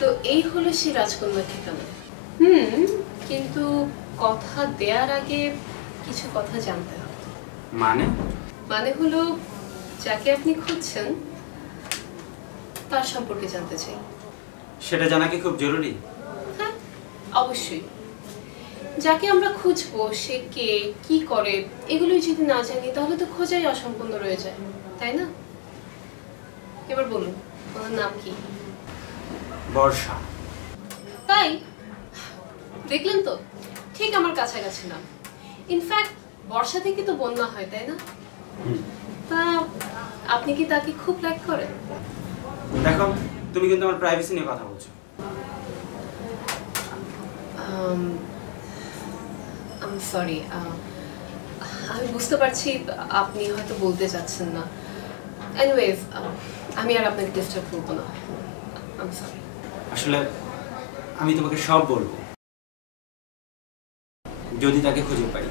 তো এই হলো সেই রাজকন্যার ঠিকানা। কিন্তু কথা দেওয়ার আগে কিছু কথা জানতে হবে। মানে হলো যাকে আপনি খুঁজছেন তার সম্পর্কে জানতে চাই। সেটা জানা কি খুব জরুরি? হ্যাঁ, অবশ্যই। যাকে আমরা খুঁজবো সে কে, কি করে, এগুলোই যদি না জানি তাহলে তো খোঁজাই অসম্পূর্ণ রয়ে যায়, তাই না? এবার বলুন, ওনার নাম কি? বর্ষা। তাই দেখলেন তো, ঠিক আমার কাছাকাছি নাম। ইনফ্যাক্ট বর্ষা থেকে তো বন্যা হয়, তাই না? তা আপনি কি তাকে খুব লাইক করেন? দেখো, তুমি কিন্তু আমার প্রাইভেসি নিয়ে কথা বলছো। আমি সরি, আমি বুঝতে পারছি আপনি হয়তো বলতে চাচ্ছেন না। এনিওয়েজ, আমি আর আপনাকে ডিস্টার্ব করবো না। আমি সরি। আসলে আমি তোমাকে সব বলবো যদি তাকে খুঁজে পাই।